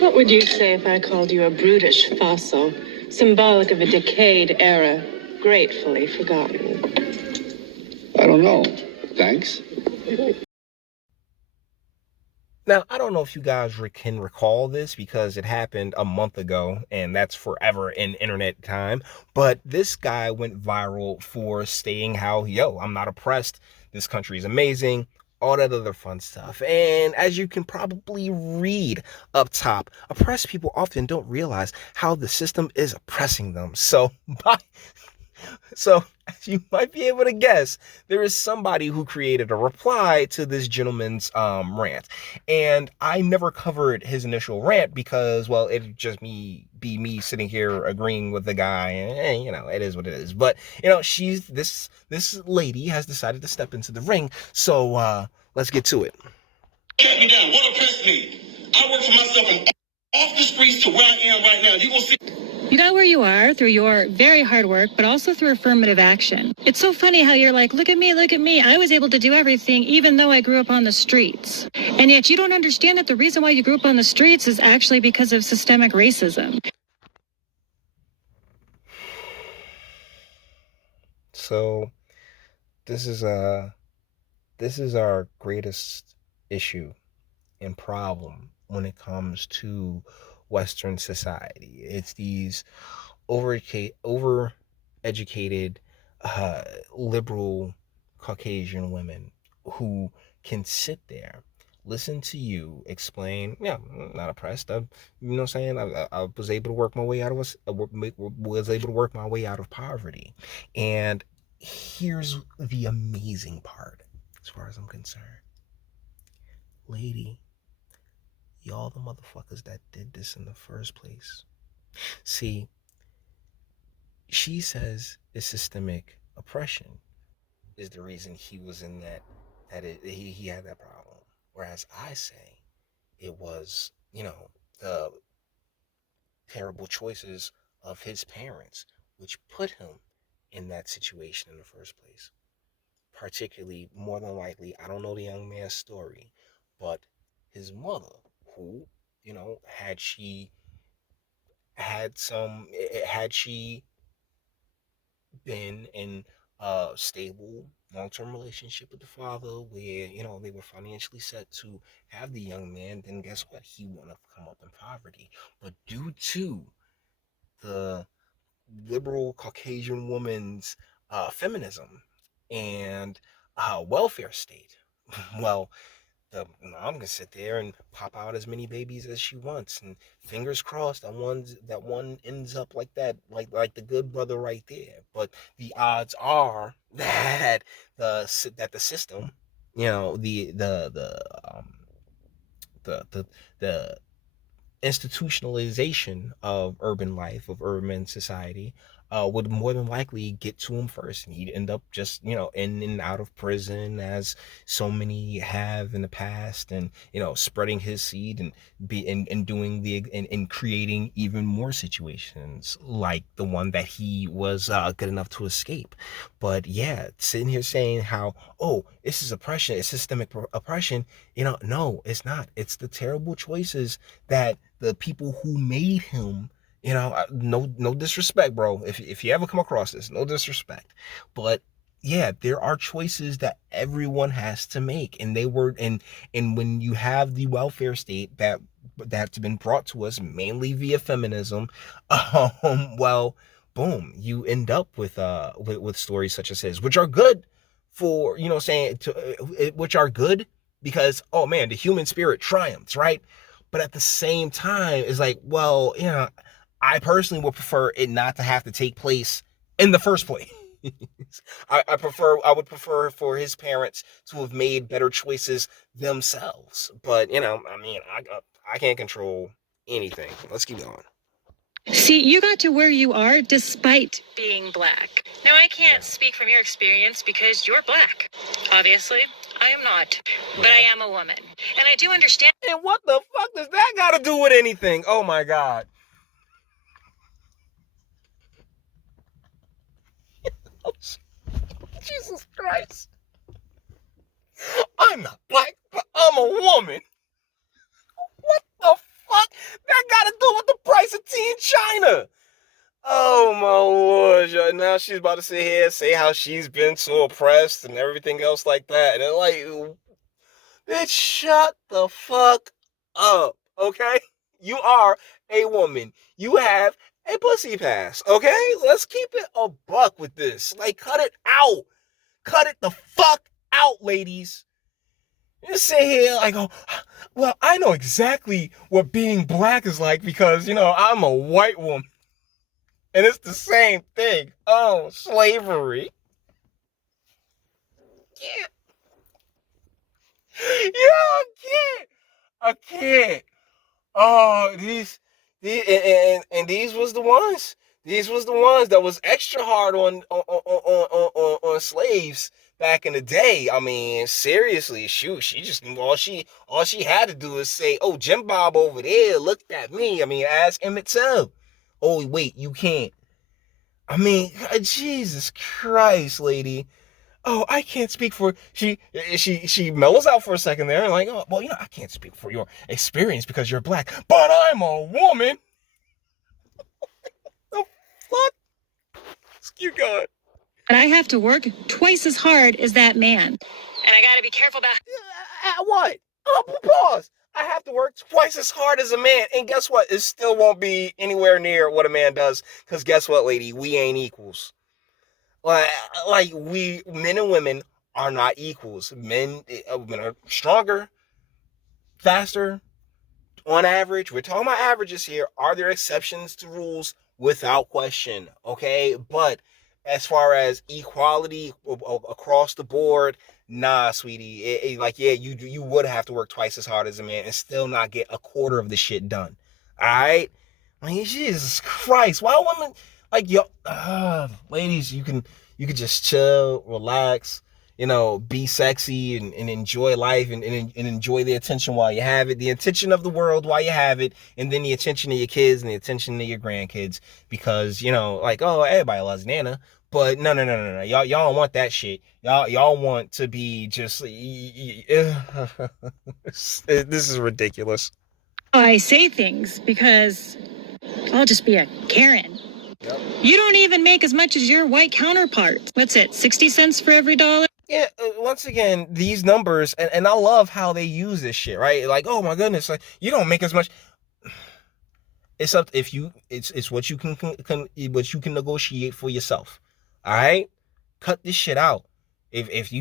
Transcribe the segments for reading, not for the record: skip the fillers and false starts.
What would you say if I called you a brutish fossil, symbolic of a decayed era, gratefully forgotten? I don't know. Thanks. Now, I don't know if you guys can recall this because it happened a month ago, and that's forever in internet time. But this guy went viral for stating how, yo, I'm not oppressed. This country is amazing. All that other fun stuff. And as you can probably read up top, oppressed people often don't realize how the system is oppressing them. So, as you might be able to guess, there is somebody who created a reply to this gentleman's rant. And I never covered his initial rant because, well, it'd just be me sitting here agreeing with the guy, and it is what it is. But she's this lady has decided to step into the ring. So let's get to it. Cut me down. What oppressed me? I work for myself from off the streets to where I am right now. You gonna see. You got where you are through your very hard work, but also through affirmative action. It's so funny how you're like, look at me. I was able to do everything, even though I grew up on the streets. And yet you don't understand that the reason why you grew up on the streets is actually because of systemic racism. So this is our greatest issue and problem when it comes to Western society. It's these overeducated, liberal Caucasian women who can sit there, listen to you explain, yeah, I'm not oppressed. I was able to work my way out of poverty. And here's the amazing part, as far as I'm concerned. Lady, y'all the motherfuckers that did this in the first place. See, she says it's systemic oppression is the reason he was in he had that problem. Whereas I say it was, the terrible choices of his parents, which put him in that situation in the first place. Particularly, more than likely, I don't know the young man's story, but his mother, who, had she been in a stable long-term relationship with the father where, they were financially set to have the young man, then guess what? He wouldn't have come up in poverty. But due to the liberal Caucasian woman's feminism and welfare state, well, the mom can sit there and pop out as many babies as she wants, and fingers crossed that one ends up like that, like the good brother right there. But the odds are that the system, the institutionalization of urban life, of urban society, would more than likely get to him first, and he'd end up just in and out of prison, as so many have in the past, and spreading his seed and doing and creating even more situations like the one that he was good enough to escape. But yeah, sitting here saying how, oh, this is oppression, it's systemic oppression, no, it's not. It's the terrible choices that the people who made him, no disrespect, bro. If you ever come across this, no disrespect, but yeah, there are choices that everyone has to make, and and when you have the welfare state that's been brought to us mainly via feminism, well, boom, you end up with stories such as his, which are good for which are good because, oh man, the human spirit triumphs, right? But at the same time, it's like, well, I personally would prefer it not to have to take place in the first place. I would prefer for his parents to have made better choices themselves. But, I can't control anything. Let's keep going. See, you got to where you are despite being black. Now, I can't speak from your experience because you're black. Obviously, I am not. But I am a woman. And I do understand. And what the fuck does that got to do with anything? Oh, my God. Jesus Christ. I'm not black, but I'm a woman. What the fuck? China. Oh my lord, yo. Now she's about to sit here and say how she's been so oppressed and everything else like that. And like, bitch, shut the fuck up, okay? You are a woman. You have a pussy pass, okay? Let's keep it a buck with this. Like, cut it out. Cut it the fuck out, ladies. You sit here like, oh, well, I know exactly what being black is like because, I'm a white woman. And it's the same thing. Oh, slavery. Yeah. Yeah, I can't. Oh, and these was the ones. These was the ones that was extra hard on slaves back in the day. I mean, seriously, shoot, she just all she had to do is say, "Oh, Jim Bob over there looked at me." I mean, ask Emmett Till. Oh, wait, you can't. I mean, Jesus Christ, lady. Oh, I can't speak for she mellows out for a second there and like, oh, well, I can't speak for your experience because you're black, but I'm a woman. The fuck? Keep going. And I have to work twice as hard as that man. And I gotta be careful about At what? Oh, pause. I have to work twice as hard as a man, and guess what? It still won't be anywhere near what a man does, because guess what, lady? We ain't equals. Like we men and women are not equals. Men are stronger, faster. On average, we're talking about averages here. Are there exceptions to rules? Without question, okay? But as far as equality across the board, nah, sweetie. Yeah, you would have to work twice as hard as a man and still not get a quarter of the shit done. All right? I mean, Jesus Christ, why women like yo? Ladies, you can just chill, relax, be sexy and enjoy life and enjoy the attention while you have it, the attention of the world while you have it, and then the attention of your kids and the attention of your grandkids, because like, oh, everybody loves Nana. But no. Y'all don't want that shit. Y'all want to be just this is ridiculous. I say things because I'll just be a Karen. Yep. You don't even make as much as your white counterpart. What's it, 60 cents for every dollar? Yeah, once again, these numbers, and I love how they use this shit, right? Like, oh my goodness, like you don't make as much. It's up if you, it's what you can what you can negotiate for yourself. All right, cut this shit out. If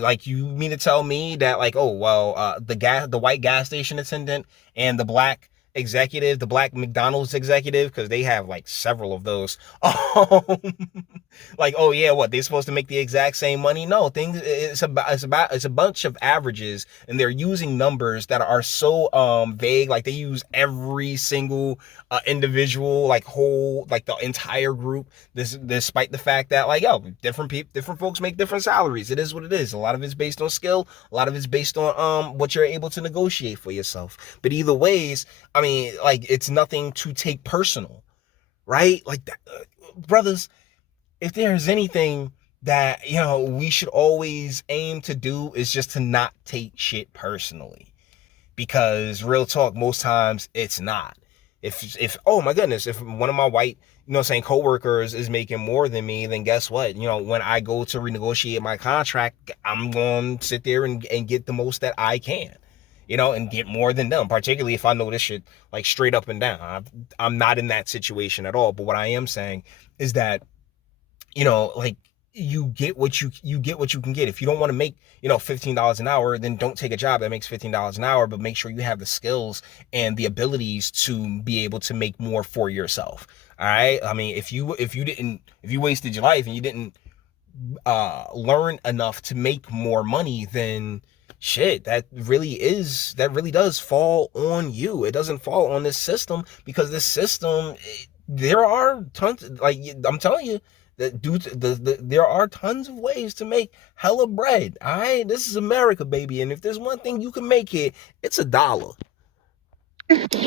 like you mean to tell me that like, oh well, the white gas station attendant and the black executive, the black McDonald's executive, because they have like several of those. Like, oh yeah, what, they're supposed to make the exact same money? No, it's a bunch of averages, and they're using numbers that are so vague. Like they use every single individual, like whole, like the entire group. Despite the fact that like, yo, different folks make different salaries. It is what it is. A lot of it's based on skill. A lot of it's based on what you're able to negotiate for yourself. But either ways, I mean, like it's nothing to take personal, right? Like that, brothers. If there's anything that, we should always aim to do is just to not take shit personally. Because real talk, most times it's not. If oh my goodness, if one of my white, coworkers is making more than me, then guess what? When I go to renegotiate my contract, I'm going to sit there and get the most that I can. And get more than them, particularly if I know this shit like straight up and down. I'm not in that situation at all. But what I am saying is that, like you get what you can get. If you don't want to make, $15 an hour, then don't take a job that makes $15 an hour, but make sure you have the skills and the abilities to be able to make more for yourself. All right. I mean, if you wasted your life and you didn't learn enough to make more money, then shit, that really does fall on you. It doesn't fall on this system, because this system, there are tons, like I'm telling you, there are tons of ways to make hella bread. All right, this is America, baby, and if there's one thing you can make here, it's $1.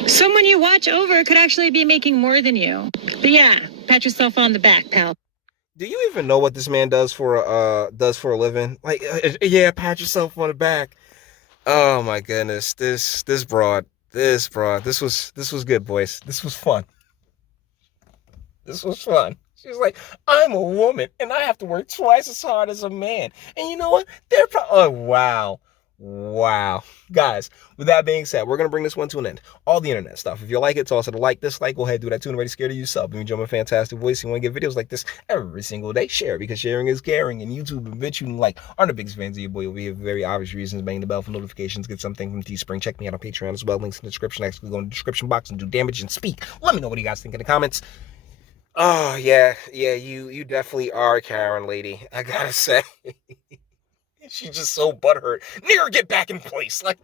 Someone you watch over could actually be making more than you. But yeah, pat yourself on the back, pal. Do you even know what this man does for a living? Like, yeah, pat yourself on the back. Oh my goodness, this broad, this was good, boys. This was fun. This was fun. She's like, I'm a woman and I have to work twice as hard as a man. And you know what? They're oh, wow. Wow. Guys, with that being said, we're going to bring this one to an end. All the internet stuff. If you like it, toss it a like, dislike, go ahead and do that too. And already scared of yourself. If you enjoy my fantastic voice and want to get videos like this every single day, share it, because sharing is caring. And YouTube and Bitchute and like aren't the biggest fans of your boy over here for very obvious reasons. Bang the bell for notifications. Get something from Teespring. Check me out on Patreon as well. Links in the description. Actually go in the description box and do damage and speak. Let me know what you guys think in the comments. Oh, yeah, you definitely are Karen, lady. I gotta say. She's just so butthurt. Nigger, get back in place. Like,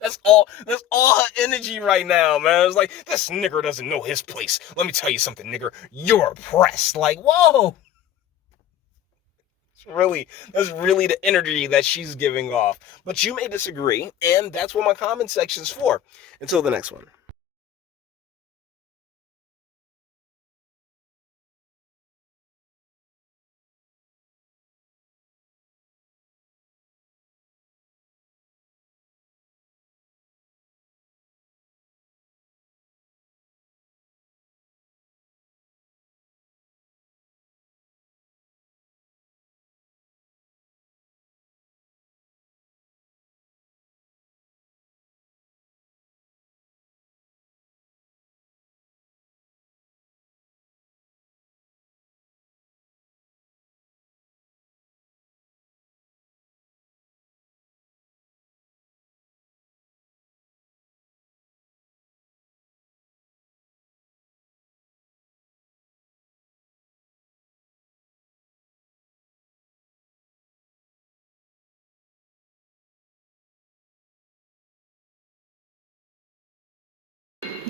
that's all her energy right now, man. It's like, this nigger doesn't know his place. Let me tell you something, nigger. You're oppressed. Like, whoa. That's really the energy that she's giving off. But you may disagree, and that's what my comment section's for. Until the next one.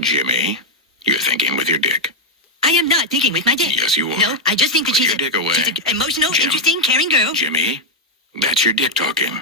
Jimmy, you're thinking with your dick. I am not thinking with my dick. Yes, you are. No, I just think that Put your dick away. she's an emotional, Jim. interesting, caring girl. Jimmy, that's your dick talking.